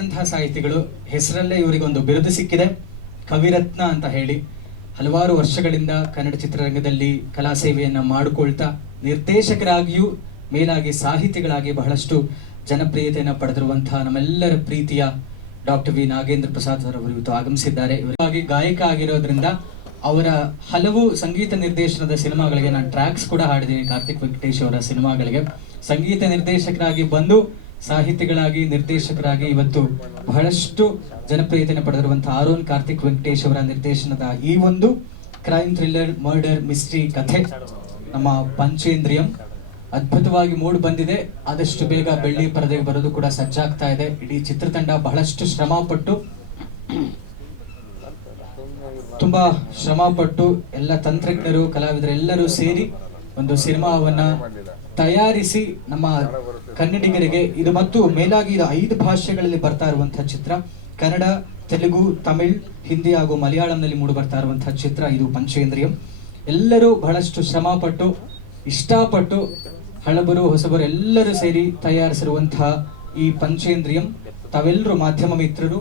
ಅಂತಹ ಸಾಹಿತಿಗಳು ಹೆಸರಲ್ಲೇ ಇವರಿಗೊಂದು ಬಿರುದು ಸಿಕ್ಕಿದೆ. ಕವಿರತ್ನ ಅಂತ ಹೇಳಿ ಹಲವಾರು ವರ್ಷಗಳಿಂದ ಕನ್ನಡ ಚಿತ್ರರಂಗದಲ್ಲಿ ಕಲಾ ಸೇವೆಯನ್ನ ಮಾಡಿಕೊಳ್ತಾ ನಿರ್ದೇಶಕರಾಗಿಯೂ ಮೇಲಾಗಿ ಸಾಹಿತಿಗಳಾಗಿ ಬಹಳಷ್ಟು ಜನಪ್ರಿಯತೆಯನ್ನು ಪಡೆದಿರುವಂತಹ ನಮ್ಮೆಲ್ಲರ ಪ್ರೀತಿಯ ಡಾಕ್ಟರ್ ವಿ ನಾಗೇಂದ್ರ ಪ್ರಸಾದ್ ಅವರು ಇವತ್ತು ಆಗಮಿಸಿದ್ದಾರೆ. ಇವರಾಗಿ ಗಾಯಕ ಆಗಿರೋದ್ರಿಂದ ಅವರ ಹಲವು ಸಂಗೀತ ನಿರ್ದೇಶನದ ಸಿನಿಮಾಗಳಿಗೆ ನಾನು ಟ್ರ್ಯಾಕ್ಸ್ ಕೂಡ ಹಾಡಿದ್ದೀನಿ. ಕಾರ್ತಿಕ್ ವೆಂಕಟೇಶ್ ಅವರ ಸಿನಿಮಾಗಳಿಗೆ. ಸಂಗೀತ ನಿರ್ದೇಶಕರಾಗಿ ಬಂದು ಸಾಹಿತಿಗಳಾಗಿ, ನಿರ್ದೇಶಕರಾಗಿ ಇವತ್ತು ಬಹಳಷ್ಟು ಜನಪ್ರಿಯತೆಯನ್ನು ಪಡೆದಿರುವಂತಹ ಆರೋನ್ ಕಾರ್ತಿಕ್ ವೆಂಕಟೇಶ್ ಅವರ ನಿರ್ದೇಶನದ ಈ ಒಂದು ಕ್ರೈಮ್ ಥ್ರಿಲ್ಲರ್ ಮರ್ಡರ್ ಮಿಸ್ಟ್ರಿ ಕಥೆ ನಮ್ಮ ಪಂಚೇಂದ್ರಿಯಂ. ಅದ್ಭುತವಾಗಿ ಮೂಡ್ ಬಂದಿದೆ. ಆದಷ್ಟು ಬೇಗ ಬೆಳ್ಳಿ ಪರದೆಗೆ ಬರೋದು ಕೂಡ ಸಜ್ಜಾಗ್ತಾ ಇದೆ. ಇಡೀ ಚಿತ್ರತಂಡ ಬಹಳಷ್ಟು ಶ್ರಮ ಪಟ್ಟು ತುಂಬಾ ಶ್ರಮ ಪಟ್ಟು ಎಲ್ಲ ತಂತ್ರಜ್ಞರು, ಕಲಾವಿದರೆಲ್ಲರೂ ಸೇರಿ ಒಂದು ಸಿನಿಮಾವನ್ನ ತಯಾರಿಸಿ ನಮ್ಮ ಕನ್ನಡಿಗರಿಗೆ ಇದು ಮತ್ತು ಮೇಲಾಗಿ ಇದು ಐದು ಭಾಷೆಗಳಲ್ಲಿ ಬರ್ತಾ ಇರುವಂತಹ ಚಿತ್ರ. ಕನ್ನಡ, ತೆಲುಗು, ತಮಿಳ್, ಹಿಂದಿ ಹಾಗೂ ಮಲಯಾಳಂನಲ್ಲಿ ಮೂಡಿ ಬರ್ತಾ ಇರುವಂತಹ ಚಿತ್ರ. ಇದು ಪಂಚೇಂದ್ರಿಯಂ. ಎಲ್ಲರೂ ಬಹಳಷ್ಟು ಶ್ರಮ ಪಟ್ಟು ಇಷ್ಟಪಟ್ಟು ಹಳಬರು, ಹೊಸಬರು ಎಲ್ಲರೂ ಸೇರಿ ತಯಾರಿಸಿರುವಂತಹ ಈ ಪಂಚೇಂದ್ರಿಯಂ. ತಾವೆಲ್ಲರೂ ಮಾಧ್ಯಮ ಮಿತ್ರರು.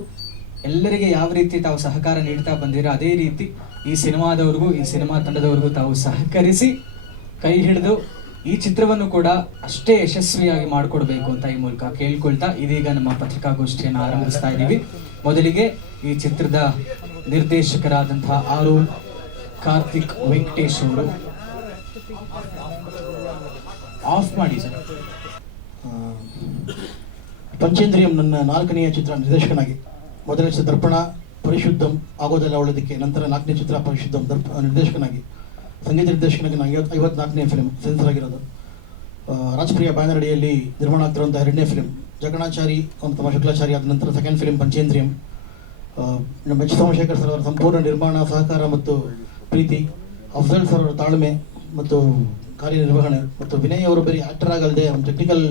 ಎಲ್ಲರಿಗೆ ಯಾವ ರೀತಿ ತಾವು ಸಹಕಾರ ನೀಡ್ತಾ ಬಂದಿರೋ, ಅದೇ ರೀತಿ ಈ ಸಿನಿಮಾದವ್ರಿಗೂ, ಈ ಸಿನಿಮಾ ತಂಡದವರಿಗೂ ತಾವು ಸಹಕರಿಸಿ ಕೈ ಹಿಡಿದು ಈ ಚಿತ್ರವನ್ನು ಕೂಡ ಅಷ್ಟೇ ಯಶಸ್ವಿಯಾಗಿ ಮಾಡಿಕೊಡ್ಬೇಕು ಅಂತ ಈ ಮೂಲಕ ಕೇಳ್ಕೊಳ್ತಾ ಇದೀಗ ನಮ್ಮ ಪತ್ರಿಕಾಗೋಷ್ಠಿಯನ್ನು ಆರಂಭಿಸ್ತಾ ಇದ್ದೀವಿ. ಮೊದಲಿಗೆ ಈ ಚಿತ್ರದ ನಿರ್ದೇಶಕರಾದಂತಹ ಆರು ಕಾರ್ತಿಕ್ ವೆಂಕಟೇಶ್ ಅವರು. ಆಫ್ ಮಾಡಿ ಸರ್. ಪಂಚೇಂದ್ರಿಯಂ ನನ್ನ ನಾಲ್ಕನೆಯ ಚಿತ್ರ ನಿರ್ದೇಶಕನಾಗಿ. ಮೊದಲನೇ ಚಿತ್ರ ದರ್ಪಣ, ಪರಿಶುದ್ಧಂ, ಆಗೋದೆಲ್ಲ ಒಳ್ಳೆದಕ್ಕೆ. ನಂತರ ನಾಲ್ಕನೇ ಚಿತ್ರ ಪರಿಶುದ್ಧಂ, ದರ್ಪ ನಿರ್ದೇಶಕನಾಗಿ. ಸಂಗೀತ ನಿರ್ದೇಶಕನಾಗಿ ನಾನು ಐವತ್ತು ಐವತ್ನಾಲ್ಕನೇ ಫಿಲ್ಮ್ ಸೆನ್ಸರ್ ಆಗಿರೋದು ರಾಜಪ್ರಿಯ ಬ್ಯಾನರ್ ನಿರ್ಮಾಣ ಆಗ್ತಿರುವಂಥ ಎರಡನೇ ಫಿಲ್ಮ್ ಜಗಣಾಚಾರಿ ತಮ್ಮ ಶುಕ್ಲಾಚಾರಿ ಆದ ನಂತರ ಸೆಕೆಂಡ್ ಫಿಲ್ಮ್ ಪಂಚೇಂದ್ರಿಯಂ. ನಮ್ಮ ಎಚ್ ಸೋಮಶೇಖರ್ ಸರ್ ಅವರ ಸಂಪೂರ್ಣ ನಿರ್ಮಾಣ, ಸಹಕಾರ ಮತ್ತು ಪ್ರೀತಿ, ಅಫ್ಜಲ್ ಸರ್ ಅವರ ತಾಳ್ಮೆ ಮತ್ತು ಕಾರ್ಯನಿರ್ವಹಣೆ ಮತ್ತು ವಿನಯ್ ಅವರು ಬರೀ ಆ್ಯಕ್ಟರ್ ಆಗಲ್ಲದೆ ಒಂದು ಟೆಕ್ನಿಕಲ್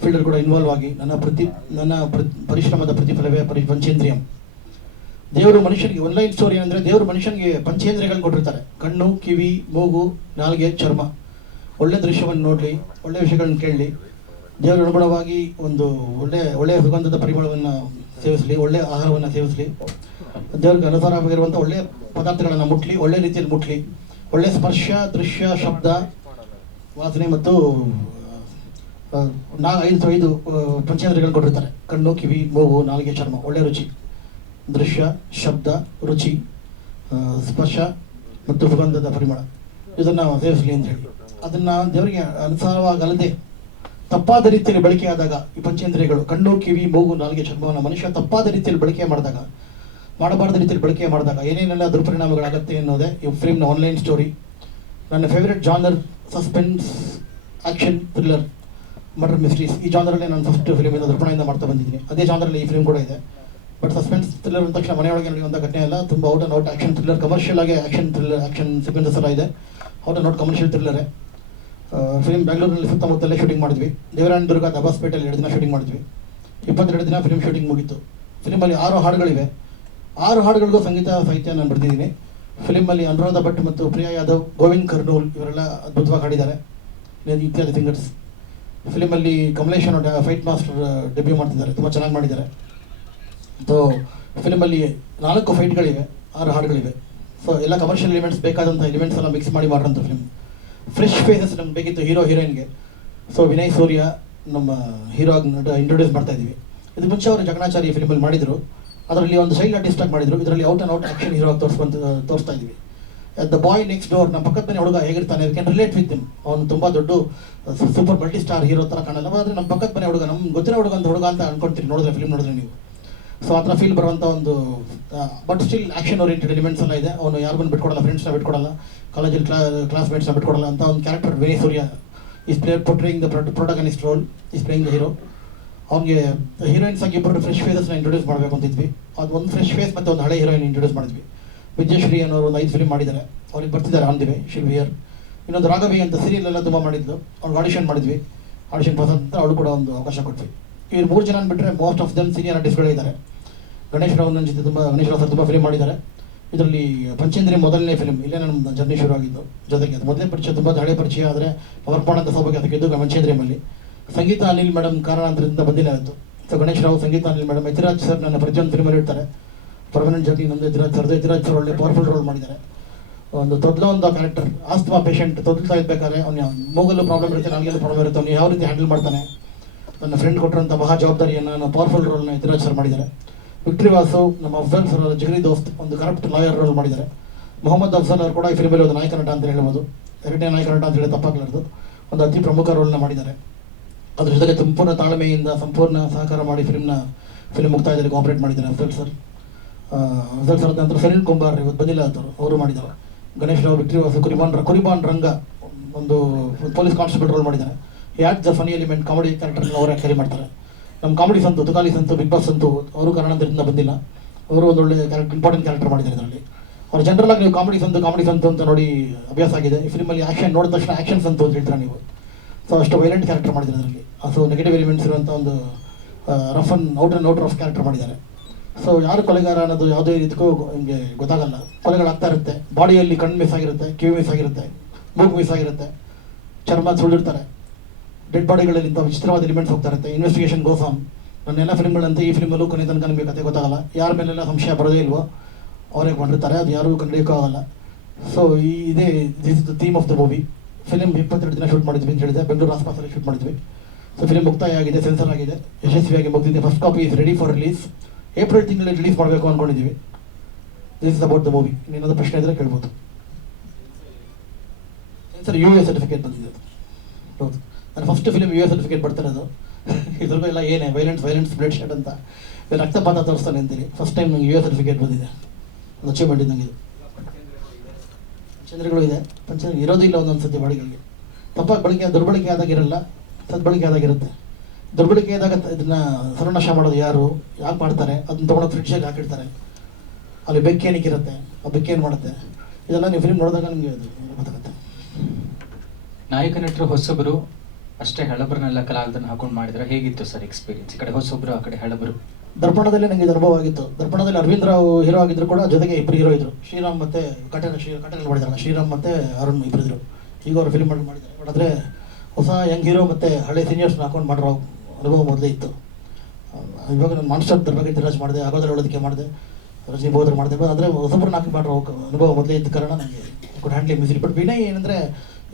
ಫೀಲ್ಡಲ್ಲಿ ಕೂಡ ಇನ್ವಾಲ್ವ್ ಆಗಿ ನನ್ನ ಪ್ರತಿ ನನ್ನ ಪ್ರ- ಪರಿಶ್ರಮದ ಪ್ರತಿಫಲವೇ ಪರಿ ಪಂಚೇಂದ್ರಿಯಂ. ದೇವರು ಮನುಷ್ಯನಿಗೆ ಒನ್ಲೈನ್ ಸ್ಟೋರಿ ಅಂದರೆ ದೇವರು ಮನುಷ್ಯನಿಗೆ ಪಂಚೇಂದ್ರಿಯಗಳನ್ನು ಕೊಟ್ಟಿರ್ತಾರೆ. ಕಣ್ಣು, ಕಿವಿ, ಮೂಗು, ನಾಲ್ಗೆ, ಚರ್ಮ. ಒಳ್ಳೆ ದೃಶ್ಯವನ್ನು ನೋಡಲಿ, ಒಳ್ಳೆ ವಿಷಯಗಳನ್ನು ಕೇಳಲಿ. ದೇವರ ಅನುಗುಣವಾಗಿ ಒಂದು ಒಳ್ಳೆ ಒಳ್ಳೆಯ ಸುಗಂಧದ ಪರಿಮಳವನ್ನು ಸೇವಿಸಲಿ ಒಳ್ಳೆಯ ಆಹಾರವನ್ನು ಸೇವಿಸಲಿ. ದೇವರಿಗೆ ಅನುಸಾರವಾಗಿರುವಂಥ ಒಳ್ಳೆಯ ಪದಾರ್ಥಗಳನ್ನು ಮುಟ್ಲಿ, ಒಳ್ಳೆ ರೀತಿಯಲ್ಲಿ ಮುಟ್ಲಿ. ಒಳ್ಳೆ ಸ್ಪರ್ಶ, ದೃಶ್ಯ, ಶಬ್ದ, ವಾಸನೆ ಮತ್ತು ನಾ ಐದು ಐದು ಕೊಟ್ಟಿರ್ತಾರೆ. ಕಣ್ಣು, ಕಿವಿ, ಮೂಗು, ನಾಲ್ಗೆ, ಚರ್ಮ. ಒಳ್ಳೆ ರುಚಿ. ದೃಶ್ಯ, ಶಬ್ದ, ರುಚಿ ಸ್ಪರ್ಶ ಮತ್ತು ಸುಗಂಧದ ಪರಿಮಳ. ಇದನ್ನು ಸೇವಿಸಲಿ ಅಂತ ಹೇಳಿ. ಅದನ್ನು ದೇವರಿಗೆ ಅನುಸಾರವಾಗಲ್ಲದೆ ತಪ್ಪಾದ ರೀತಿಯಲ್ಲಿ ಬಳಕೆಯಾದಾಗ ಈ ಪಂಚೇಂದ್ರಿಯಗಳು ಕಣ್ಣು, ಕಿವಿ, ಮೂಗು, ನಾಲ್ಗೆ, ಚರ್ಮವನ್ನು ಮನುಷ್ಯ ತಪ್ಪಾದ ರೀತಿಯಲ್ಲಿ ಬಳಕೆ ಮಾಡಿದಾಗ, ಮಾಡಬಾರದ ರೀತಿಯಲ್ಲಿ ಬಳಕೆ ಮಾಡಿದಾಗ ಏನೇನೆಲ್ಲ ದುರ್ಪರಿಣಾಮಗಳಾಗತ್ತೆ ಅನ್ನೋದೇ ಈ ಫಿಲ್ಮ್ನ ಆನ್ಲೈನ್ ಸ್ಟೋರಿ ನನ್ನ favourite genre suspense action thriller murder mysteries ಈ ಜಾನರಲ್ಲೇ ನಾನು ಫಸ್ಟ್ ಫಿಲ್ಮಿಂದ ದರ್ಪಣದಿಂದ ಮಾಡ್ತಾ ಬಂದಿದ್ದೀನಿ. ಅದೇ ಜಾನರಲ್ಲಿ ಈ ಫಿಲ್ಮ್ ಕೂಡ ಇದೆ. ಬಟ್ ಸಸ್ಪೆನ್ಸ್ ಥ್ರಿಲ್ಲರ್ ಅಂದ ತಕ್ಷಣ ಮನೆಯೊಳಗೆ ನಡೆಯುವಂಥ ಘಟನೆ ಅಲ್ಲ, ತುಂಬ out and out action thriller commercial ಆಗಿ ಆಕ್ಷನ್ ಥ್ರಿಲ್ಲರ್ ಆ್ಯಕ್ಷನ್ ಸೀಕ್ವೆನ್ಸಸ್ ಎಲ್ಲ ಇದೆ. ಔಟ್ ಆ್ಯಂಡ್ ಔಟ್ ಕಮರ್ಷಿಯಲ್ ಥ್ರಿಲ್ಲರೇ ಫಿಲ್ಮ್ ಬೆಂಗಳೂರಿನಲ್ಲಿ ಸುತ್ತಮುತ್ತಲೇ ಶೂಟಿಂಗ್ ಮಾಡಿದ್ವಿ. ದೇವರಾಯನ ದುರ್ಗ ದಬಾಸ್ಪೇಟೆಯಲ್ಲಿ ಎರಡು ದಿನ ಶೂಟಿಂಗ್ ಮಾಡಿದ್ವಿ. ಇಪ್ಪತ್ತೆರಡು ದಿನ ಫಿಲ್ಮ್ ಶೂಟಿಂಗ್ ಮುಗೀತು. ಫಿಲ್ಮಲ್ಲಿ ಆರು ಹಾಡುಗಳಿವೆ. ಆರು ಹಾಡುಗಳಿಗೂ ಸಂಗೀತ, ಸಾಹಿತ್ಯ ನಾನು ಬರೆದಿದ್ದೀನಿ. ಫಿಲ್ಮಲ್ಲಿ ಅನುರಾಧ ಭಟ್ ಮತ್ತು ಪ್ರಿಯಾ ಯಾದವ್, ಗೋವಿಂದ್ ಕರ್ನೂಲ್ ಇವರೆಲ್ಲ ಅದ್ಭುತವಾಗಿ ಹಾಡಿದ್ದಾರೆ. ಇತ್ಯಾದಿ ಸಿಂಗರ್ಸ್ ಫಿಲ್ಮಲ್ಲಿ ಕಮಲೇಶ್ ಫೈಟ್ ಮಾಸ್ಟರ್ ಡೆಬ್ಯೂ ಮಾಡ್ತಿದ್ದಾರೆ. ತುಂಬ ಚೆನ್ನಾಗಿ ಮಾಡಿದ್ದಾರೆ. ಸೊ ಫಿಲ್ಮಲ್ಲಿ ನಾಲ್ಕು ಫೈಟ್ಗಳಿವೆ ಆರು ಹಾಡುಗಳಿವೆ. ಸೊ ಎಲ್ಲ ಕಮರ್ಷಿಯಲ್ ಎಲಿಮೆಂಟ್ಸ್ ಬೇಕಾದಂಥ ಎಲಿಮೆಂಟ್ಸ್ ಎಲ್ಲ ಮಿಕ್ಸ್ ಮಾಡಿ ಮಾಡಿರೋಂಥ ಫಿಲ್ಮ್ ಫ್ರೆಶ್ ಫೇಸಸ್ ನಮ್ಗೆ ಬೇಕಿತ್ತು ಹೀರೋ ಹೀರೋಯಿನ್ಗೆ ಸೊ ವಿನಯ್ ಸೂರ್ಯ ನಮ್ಮ ಹೀರೋ ಆಗಿ ಇಂಟ್ರೊಡ್ಯೂಸ್ ಮಾಡ್ತಾ ಇದ್ದೀವಿ. ಇದು ಮುಂಚೆ ಅವರು ಜಗಣಾಚಾರಿ ಫಿಲ್ಮಲ್ಲಿ ಮಾಡಿದರು. ಅದರಲ್ಲಿ ಒಂದು ಸೈಡ್ ಆರ್ಟಿಸ್ಟ್ ಆಗಿ ಮಾಡಿದರು. ಇದರಲ್ಲಿ out and out action hero ಆಗಿ ತೋರಿಸ್ತಾ ಇದ್ದೀವಿ. ದ ಬಾಯ್ ನೆಕ್ಸ್ಟ್ ಡೋರ್ ನಮ್ಮ ಪಕ್ಕದ ಮನೆ ಹುಡುಗ ಹೇಗಿರ್ತಾನೆ ಅದಕ್ಕೆ ರಿಲೇಟ್ ವಿತ್ ಹಿಮ್ ಅವನು ತುಂಬ ದೊಡ್ಡ ಸೂಪರ್ ಮಲ್ಟಿ ಸ್ಟಾರ್ ಹೀರೋ ಥರ ಕಾಣಲ್ಲ. ಆದರೆ ನಮ್ಮ ಪಕ್ಕದ ಮನೆ ಹುಡುಗ, ನಮ್ಗೆ ಗೊತ್ತಿರೋ ಹುಡುಗ ಅಂತ ಹುಡುಗ ಅಂತ ಅನ್ಕೊಂತೀರಿ, ನೋಡಿದ್ರೆ ಫಿಲ್ಮ್ ನೋಡಿದ್ರೆ ನೀವು. ಸೊ ಆ ಥರ ಫೀಲ್ ಬರುವಂಥ ಒಂದು but still action oriented elements ಎಲ್ಲ ಇದೆ. ಅವನು ಯಾರಿಗೂ ಬಿಟ್ಕೊಡಲ್ಲ ಫ್ರೆಂಡ್ಸ್ನ ಬಿಟ್ಕೊಡಲ್ಲ ಕಾಲೇಜಲ್ಲಿ ಕ್ಲಾ ಕ್ಲಾಸ್ಮೇಟ್ಸ್ನ ಬಿಟ್ಕೊಡಲ್ಲ ಅಂತ ಒಂದು character Vinay Surya. Is play portraying the protagonist role is playing the hero ಅವ್ನಿಗೆ ಹೀರೋಯಿನ್ಸ್ ಆಗಿ ಇಬ್ಬರು ಫ್ರೆಶ್ ಫೇಸಸ್ನ ಇಂಟ್ರೊಡ್ಯೂಸ್ ಮಾಡಬೇಕು ಅಂತಿದ್ವಿ ಅದು ಒಂದು ಫ್ರೆಶ್ ಫೇಸ್ ಮತ್ತು ಒಂದು ಹಳೆ ಹೀರೋಯಿನ್ ಇಂಟ್ರೊಡ್ಯೂಸ್ ಮಾಡಿದ್ವಿ. ವಿಜಯಶ್ರೀ ಅನ್ನೋರು ಒಂದು ಐದು ಫಿಲ್ಮ್ ಮಾಡಿದ್ದಾರೆ. ಅವ್ರಿಗೆ ಬರ್ತಿದ್ದಾರೆ ಆನ್ ದಿ ವೇ ಶಿಲ್ ವಿಯರ್ ಇನ್ನೊಂದು ರಾಘವಿ ಅಂತ ಸೀರಿಯಲ್ ಎಲ್ಲ ತುಂಬ ಮಾಡಿದ್ಲು. ಅವ್ರಿಗೆ ಆಡಿಷನ್ ಮಾಡಿದ್ವಿ. ಆಡಿಷನ್ ಪಾಸ್ ಅಂತ ಅವಳು ಕೂಡ ಒಂದು ಅವಕಾಶ ಕೊಟ್ವಿ. ಇವ್ರು ಮೂರು ಜನ ಬಿಟ್ಟರೆ ಮೋಸ್ಟ್ ಆಫ್ ದಮ್ ಸೀನಿಯರ್ ಆರ್ಟಿಸ್ಟ್ಗಳೇ ಇದ್ದಾರೆ. ಗಣೇಶ್ ರಾವ್ ನನ್ನ ಜೊತೆ ತುಂಬ ಗಣೇಶ್ ರಾವ್ ಸರ್ ತುಂಬ ಫಿಲ್ಮ್ ಮಾಡಿದ್ದಾರೆ. ಇದರಲ್ಲಿ ಪಂಚೇಂದ್ರಿ ಮೊದಲನೇ ಫಿಲ್ಮ್ ಇಲ್ಲೇ ನನ್ನ ಜರ್ನಿ ಶುರು ಆಗಿದ್ದು. ಜೊತೆಗೆ ಅದು ಮೊದಲನೇ ಪರಿಚಯ, ತುಂಬ ಹಳೆ ಪರಿಚಯ, ಆದರೆ ಪವರ್ ಪಾಯಿಂಟ್ ಅಂತ ಸೌಭಾಗ್ಯ ಸಿಕ್ಕಿದ್ದು ಪಂಚೇಂದ್ರಿಯಮಲ್ಲಿ ಸಂಗೀತ ಅನಿಲ್ ಮೇಡಮ್ ಕಾರಣಾಂತರದಿಂದ ಬಂದಿಲ್ಲ ಆಯಿತು so Ganesh Rao, Sangeetha Anil madam Yathiraj sir ನನ್ನ ಪ್ರತಿಯೊಂದು ಫಿಲ್ಮಲ್ಲಿ ಇರ್ತಾರೆ ಪರ್ಮನೆಂಟ್ ಜರ್ನಿ ನಮ್ಮದು ಯತಿರಾಜ್ ಸರ್ ಯತಿರಾಜ್ ಸರ್ ಒಳ್ಳೆ ಪವರ್ಫುಲ್ ರೋಲ್ ಮಾಡಿದ್ದಾರೆ. ಒಂದು ತೊದಲ ಒಂದು ಕ್ಯಾರೆಕ್ಟರ್ ಆಸ್ತಮಾ ಪೇಷಂಟ್ ತೊದಲ್ತಾ ಇರ್ಬೇಕಾದ್ರೆ ಅವ್ನು ಮೂಗಲ್ಲೂ ಪ್ರಾಬ್ಲಮ್ ಇರುತ್ತೆ, ನಾಲ್ಗೆಲ್ಲೂ ಪ್ರಾಬ್ಲಮ್ ಇರುತ್ತೆ, ಅವ್ನು ಯಾವ ರೀತಿ ಹ್ಯಾಂಡಲ್ ಮಾಡ್ತಾನೆ. ನನ್ನ ಫ್ರೆಂಡ್ ಕೊಟ್ಟರಂಥ ಮಹಾ ಜವಾಬ್ದಾರಿಯನ್ನು ನಾನು ಪವರ್ಫುಲ್ ರೋಲ್ನ ಯತಿರಾಜ್ ಸರ್ ಮಾಡಿದ್ದಾರೆ. ವಿಕ್ಟ್ರಿ ವಾಸು ನಮ್ಮ ಅಫ್ಜಲ್ ಸರ್ ಅವರ ಜಿಗರಿ ದೋಸ್ತ್, ಒಂದು ಕರಪ್ಟ್ ಲಾಯರ್ ರೋಲ್ ಮಾಡಿದ್ದಾರೆ. ಮೊಹಮ್ಮದ್ ಅಫ್ಜಲ್ ಅವರು ಕೂಡ ಈ ಫಿಲ್ಮಲ್ಲಿ ಒಂದು ನಾಯಕ ನಟ ಅಂತ ಹೇಳ್ಬೋದು. ಎರಡನೇ ನಾಯಕ ನಟ ಅಂತ ಹೇಳಿ ತಪ್ಪಾಗಲಾರ್ದು. ಒಂದು ಅತಿ ಪ್ರಮುಖ ರೋಲ್ನ ಮಾಡಿದ್ದಾರೆ. ಅದ್ರ ಜೊತೆಗೆ ಸಂಪೂರ್ಣ ತಾಳ್ಮೆಯಿಂದ ಸಂಪೂರ್ಣ ಸಹಕಾರ ಮಾಡಿ ಫಿಲ್ಮ್ನ ಫಿಲ್ಮ್ ಮುಕ್ತಾಯದಲ್ಲಿ ಕೋಆಪರೇಟ್ ಮಾಡಿದ್ದಾರೆ ಅಫ್ಜಲ್ ಸರ್. ಅಫ್ಜಲ್ ಸರ್ ನಂತರ ಸನಿಲ್ ಕುಂಬಾರ್, ಇವತ್ತು ಬಂದಿಲ್ಲ ಅವರು ಅವರು ಮಾಡಿದ್ದಾರೆ. ಗಣೇಶ್ ರಾವ್ ವಿಕ್ಟ್ರಿ ವಾಸು ಕುರಿಬಾನ್ ಕುರಿಬಾನ್ ರಂಗ ಒಂದು ಪೊಲೀಸ್ ಕಾನ್ಸ್ಟೇಬಲ್ ರೋಲ್ ಮಾಡಿದ್ದಾರೆ. At the funny element comedy character ಅವರೇ ಕ್ಯಾರಿ ಮಾಡ್ತಾರೆ. ನಮ್ಮ comedy Santhu, Tukali Santhu Bigg Boss Santhu, ಅವರು ಕನ್ನಡದಿಂದ ಬಂದಿಲ್ಲ. ಅವರು ಒಂದು ಒಳ್ಳೆ ಕ್ಯಾರೆಕ್ಟರ್ ಇಂಪಾರ್ಟೆಂಟ್ ಕ್ಯಾರೆಕ್ಟರ್ ಮಾಡಿದ್ದಾರೆ ಇದರಲ್ಲಿ. ಅವ್ರ ಜನರಲ್ ಆಗಿ ನೀವು ಕಾಮಿಡಿ ಸಂತು ಕಾಮಿಡಿ ಸಂತು ಅಂತ ನೋಡಿ ಅಭ್ಯಾಸ ಆಗಿದೆ. ಈ ಫಿಲ್ಮಲ್ಲಿ ಆಕ್ಷನ್ ನೋಡಿದ ತಕ್ಷಣ ಆಕ್ಷನ್ ಸಂತು ಅಂತ ಹೇಳ್ತೀರಾ ನೀವು? ಸೊ ಅಷ್ಟು ವೈಲೆಂಟ್ ಕ್ಯಾರೆಕ್ಟರ್ ಮಾಡಿದ್ದಾರೆ ಅದರಲ್ಲಿ ಸೊ ನೆಗೆಟಿವ್ ಎಲಿಮೆಂಟ್ಸ್ ಇರುವಂಥ ಒಂದು rough an out and out rough character ಮಾಡಿದ್ದಾರೆ. ಸೊ ಯಾರು ಕೊಲೆಗಾರ ಅನ್ನೋದು ಯಾವುದೇ ರೀತಿಗೂ ನಿಮಗೆ ಗೊತ್ತಾಗಲ್ಲ. ಕೊಲೆಗಳಾಗ್ತಾ ಇರುತ್ತೆ. ಬಾಡಿಯಲ್ಲಿ ಕಣ್ಣು ಮಿಸ್ ಆಗಿರುತ್ತೆ, ಕಿವಿ ಮಿಸ್ ಆಗಿರುತ್ತೆ, ಮೂಗು ಮಿಸ್ ಆಗಿರುತ್ತೆ. ಚರ್ಮ ಸುಳಿರ್ತಾರೆ ಡೆಡ್ ಬಾಡಿಗಳಲ್ಲಿ ಇಂಥ ವಿಚಿತ್ರವಾದ ಎಲಿಮೆಂಟ್ಸ್ ಹೋಗ್ತಾ ಇರುತ್ತೆ. ಇನ್ವೆಸ್ಟಿಗೇಷನ್ ಗೋಸ್ ಆನ್ ನನ್ನೆಲ್ಲ ಫಿಲ್ಮ್ಗಳಂತೆ ಈ ಫಿಲ್ಮಲ್ಲೂ ಕೊನೆ ತನಕ ನಿಮಗೆ ಕತೆ ಗೊತ್ತಾಗಲ್ಲ. ಯಾರ ಮೇಲೆಲ್ಲ ಸಂಶಯ ಬರೋದೇ ಇಲ್ವೋ, ಅವರೇ ಮಾಡಿರ್ತಾರೆ ಅದು ಯಾರಿಗೂ ಕಂಡಿಡಿಯೋಕ್ಕೂ ಆಗಲ್ಲ. ಸೊ ಈ ಇದೇ this is the theme of the movie film ಇಪ್ಪತ್ತೆರಡು ದಿನ ಶೂಟ್ ಮಾಡಿದ್ವಿ ಅಂತ ಹೇಳಿದೆ. ಬೆಂಗಳೂರು ಆಸ್ಪಾಸಲ್ಲಿ ಶೂಟ್ ಮಾಡಿದ್ವಿ. ಸೊ ಫಿಲ್ಮ್ ಮುಕ್ತಾಯ ಆಗಿದೆ ಸೆನ್ಸರ್ ಆಗಿದೆ. ಯಶಸ್ವಿಯಾಗಿ ಮುಗಿದಿದೆ. First copy is ready for release April ತಿಂಗಳಲ್ಲಿ ರಿಲೀಸ್ ಮಾಡಬೇಕು ಅಂದ್ಕೊಂಡಿದ್ವಿ this is about the movie ಇನ್ನೇನಾದ್ರು ಪ್ರಶ್ನೆ ಇದ್ದರೆ ಕೇಳ್ಬೋದು. ಸೆನ್ಸರ್ ಯು ಎ ಸರ್ಟಿಫಿಕೇಟ್ ಬಂದಿದೆ. ಹೌದು. ನನ್ನ first film U A certificate ಬರ್ತಿರೋದು ಇದ್ರಿಗೂ ಎಲ್ಲ ಏನೇ ವೈಲೆನ್ಸ್ ವೈಲೆನ್ಸ್ ಬ್ಲಡ್ ಶೆಡ್ ಅಂತ ರಕ್ತಪಾತ ತೋರಿಸ್ತಾನೆ ಅಂತೀನಿ. ಫಸ್ಟ್ ಟೈಮ್ ನಂಗೆ ಯು ಸರ್ಟಿಫಿಕೇಟ್ ಬಂದಿದೆ. ಒಂದು ಅಚೀವ್ಮೆಂಟ್ ಇದ್ದಂಗೆ ಇದು. ಚಂದ್ರಗಳು ಇದೆ. ಪಂಚಂದ್ರ ಇರೋದಿಲ್ಲ ಒಂದೊಂದು ಸತಿ ಬಾಡಿಗಳಿಗೆ ತಪ್ಪಾಗಿ ಬಳಕೆ ದುರ್ಬಳಕೆ ಆದಾಗ ಇರಲ್ಲ. ಸದ್ಬಳಕೆ ಆದಾಗ ಇರುತ್ತೆ. ದುರ್ಬಳಕೆ ಆದಾಗ ಇದನ್ನ ಸರ್ವನಾಶ ಮಾಡೋದು ಯಾರು? ಯಾಕೆ ಮಾಡ್ತಾರೆ? ಅದನ್ನ ತೊಗೊಂಡೋಗಿ ಫ್ರಿಡ್ಜಲ್ಲಿ ಹಾಕಿಡ್ತಾರೆ. ಅಲ್ಲಿ ಬೆಕ್ಕೇನಿಕ್ಕೆ ಇರುತ್ತೆ? ಆ ಬೆಕ್ಕೇನು ಮಾಡುತ್ತೆ? ಇದೆಲ್ಲ ನೀವು ಫಿಲ್ಮ್ ನೋಡಿದಾಗ ನಿಮಗೆ ಗೊತ್ತಾಗುತ್ತೆ. ನಾಯಕ ನಟರು ಹೊಸಬರು ಅಷ್ಟೇ ಹಳಬರನ್ನೆಲ್ಲ ಕಲಾವಿದನ್ನ ಹಾಕೊಂಡು ಮಾಡಿದ್ರೆ ಹೇಗಿತ್ತು ಸರ್ ಎಕ್ಸ್ಪೀರಿಯನ್ಸ್ ಈ ಕಡೆ ಹೊಸೊಬ್ರು, ಆ ಕಡೆ ಹಳಬರು? ದರ್ಪಣದಲ್ಲಿ ನನಗೆ ಇದು ಅನುಭವ ಆಗಿತ್ತು. ದರ್ಪಣದಲ್ಲಿ ಅರವಿಂದ್ ರಾವ್ ಹೀರೋ ಆಗಿದ್ರು ಕೂಡ, ಜೊತೆಗೆ ಇಬ್ಬರು ಹೀರೋ ಇದ್ರು. ಶ್ರೀರಾಮ್ ಮತ್ತೆ ಕಟನ್ ಶ್ರೀ ಕಟನ್ ಮಾಡಿದಾರಲ್ಲ, ಶ್ರೀರಾಮ್ ಮತ್ತೆ ಅರುಣ್ ಇಬ್ಬರು ಇದ್ರು. ಈಗ ಅವರು ಫಿಲ್ಮ್ ಮಾಡಿ ಮಾಡಿದ್ದಾರೆ. ಆದರೆ ಹೊಸ ಯಂಗ್ ಹೀರೋ ಮತ್ತೆ ಹಳೆ ಸೀನಿಯರ್ಸ್ನ ಹಾಕೊಂಡು ಮಾಡಿರೋ ಅನುಭವ ಮೊದಲೇ ಇತ್ತು. ಇವಾಗ ನಾನು ಮಾನ್ಸ್ಟರ್ ಬಗ್ಗೆ ತಿರಾಜ್ ಮಾಡಿದೆ ಆಗೋದ್ರ ಒಳದಕ್ಕೆ ಮಾಡಿದೆ, ರಜನಿ ಬೋದ್ರ ಮಾಡಿದೆ. ಆದರೆ ಹೊಸಬ್ರನ್ನ ಹಾಕಿ ಮಾಡಿರೋ ಅನುಭವ ಮೊದಲೇ ಇದ್ದ ಕಾರಣ ನನಗೆ ಕೂಡ ಹ್ಯಾಂಡ್ಲಿ ಮ್ಯೂಸಿಕ್ ಬಟ್ ವಿನಯ್ ಏನಂದರೆ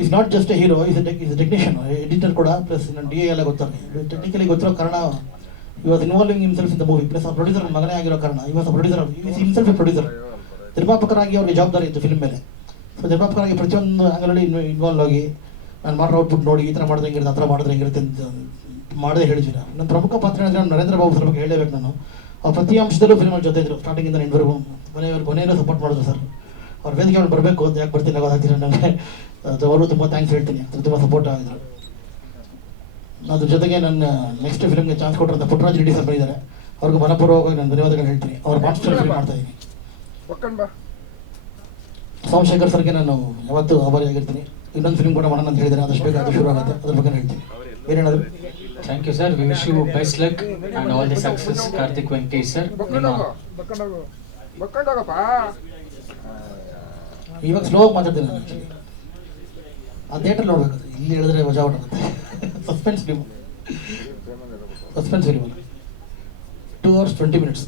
is not just a hero is is technician editor ಕೂಡ ಪ್ಲಸ್ ಡಿ ಎಲ್ಲ ಗೊತ್ತಾರೆ ಟೆಕ್ನಿಕಲಿ ಗೊತ್ತಿರೋ ಕಾರಣ was involving himself in the movie plus ಆ ಪ್ರೊಡ್ಯೂಸರ್ ಮಗನೇ ಆಗಿರೋ ಕಾರಣ ವಾಸ್ ಪ್ರೊಡ್ಯೂಸರ್ ಹಿಮ್ಸೆಲ್ಫ್ ಪ್ರೊಡ್ಯೂಸರ್ ನಿರ್ಮಾಪಕರಾಗಿ ಅವ್ರಿಗೆ ಜವಾಬ್ದಾರಿ ಇತ್ತು ಫಿಲ್ಮ್ ಮೇಲೆ. ಸೊ ನಿರ್ಮಾಪಕರಾಗಿ ಪ್ರತಿಯೊಂದು ಆಂಗಲಲ್ಲಿ ಇನ್ವಾಲ್ವ್ ಆಗಿ, ನಾನು ಮಾಡೋ ಔಟ್ಪುಟ್ ನೋಡಿ, ಈ ಥರ ಮಾಡಿದ್ರೆ ಹೆಂಗಿರುತ್ತೆ, ಆ ಥರ ಮಾಡಿದ್ರೆ ಹೆಂಗಿರುತ್ತೆ ಅಂತ ಮಾಡದೇ ಹೇಳಿದ್ವಿ ನಾವು ನನ್ನ ಪ್ರಮುಖ ಪಾತ್ರ ಅಂದರೆ ನರೇಂದ್ರ ಬಾಬು ಸರ್ ಬಗ್ಗೆ ಹೇಳಬೇಕು ನಾನು. ಅವ್ರ ಪ್ರತಿ ಅಂಶದಲ್ಲೂ ಫಿಲ್ಮ್ ಜೊತೆ ಇದ್ರು ಸ್ಟಾರ್ಟಿಂಗಿಂದ ಎಂಡ್ವರೆಗೂ ಮನೆಯವರು ಕೊನೆಯಲ್ಲೂ ಸಪೋರ್ಟ್ ಮಾಡಿದ್ರು ಸರ್. ಅವ್ರ ವೇದಿಕೆ ಅವ್ರು ಬರಬೇಕು ಅಂತ ಯಾಕೆ ಬರ್ತೀನಿ ಗೊತ್ತಾಗ್ತೀರ ನನಗೆ. ಅದು ಅವರು ತುಂಬ ಥ್ಯಾಂಕ್ಸ್ ಹೇಳ್ತೀನಿ. ತುಂಬ ಸಪೋರ್ಟ್ ಆಗಿದ್ರು. ಅದ್ರ ಜೊತೆಗೆ ನನ್ನ ನೆಕ್ಸ್ಟ್ ಫಿಲ್ಮ್ಗೆ ಚಾನ್ಸ್ ಕೊಟ್ಟರಂತ ಪುಟ್ಟರಾಜ್ ರೆಡ್ಡಿ ಸರ್ ಬಂದಿದ್ದಾರೆ. ಅವ್ರಿಗೆ ಮನಪೂರ್ವಕವಾಗಿ ನಾನು ಧನ್ಯವಾದಗಳು ಹೇಳ್ತೀನಿ. ಅವ್ರ ಮಾಸ್ಟರ್ ಫಿಲ್ಮ್ ಮಾಡ್ತಾ ಇದ್ದೀನಿ. ಸೋಮಶೇಖರ್ ಸರ್ಗೆ ನಾನು ಯಾವತ್ತೂ ಆಭಾರಿಯಾಗಿರ್ತೀನಿ ಇನ್ನೊಂದು ಫಿಲ್ಮ್ ಕೂಡ ಮಾಡೋಣ ಅಂತ ಹೇಳಿದರೆ ಆದಷ್ಟು ಬೇಗ ಅದು ಶುರು ಆಗುತ್ತೆ. ಅದ್ರ ಬಗ್ಗೆ ಹೇಳ್ತೀನಿ. ಏನೇನಾದ್ರು thank you sir we wish you best luck and all the success Karthik Venkatesh sir ಬಕ್ಕೊಂಡೋಗು ಬಕ್ಕೊಂಡೋಗು ಬಕ್ಕೊಂಡೋಗಪ್ಪ ಇವಾಗ ಸ್ಲೋ ಮಾತಾಡ್ತೀನಿ ನಾನು ಆ್ಯಕ್ಚುಲಿ ಆ ಥಿಯೇಟರ್ ನೋಡ್ಬೇಕು. ಇಲ್ಲಿ ಹೇಳಿದ್ರೆ ಮಜಾ ಆಗುತ್ತೆ suspense film suspense film two hours twenty minutes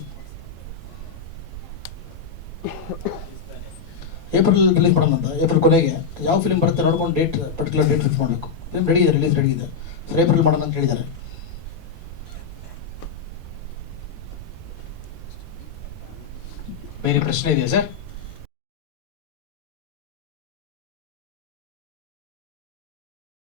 April release ಮಾಡೋಣ ಅಂತ. ಏಪ್ರಿಲ್ ಕೊನೆಗೆ. ಯಾವ ಫಿಲ್ಮ್ ಬರುತ್ತೆ ನೋಡ್ಕೊಂಡು ಡೇಟ್ ಪರ್ಟಿಕ್ಯುಲರ್ ಡೇಟ್ ಫಿಕ್ಸ್ ಮಾಡಬೇಕು. ಫಿಲ್ಮ್ ರೆಡಿ ಇದೆ ರಿಲೀಸ್ ರೆಡಿ ಇದೆ. ಸರ್ ಏಪ್ರಿಲ್ ಮಾಡೋಣ ಅಂತ ಹೇಳಿದ್ದಾರೆ. ಬೇರೆ ಪ್ರಶ್ನೆ ಇದೆಯಾ ಸರ್?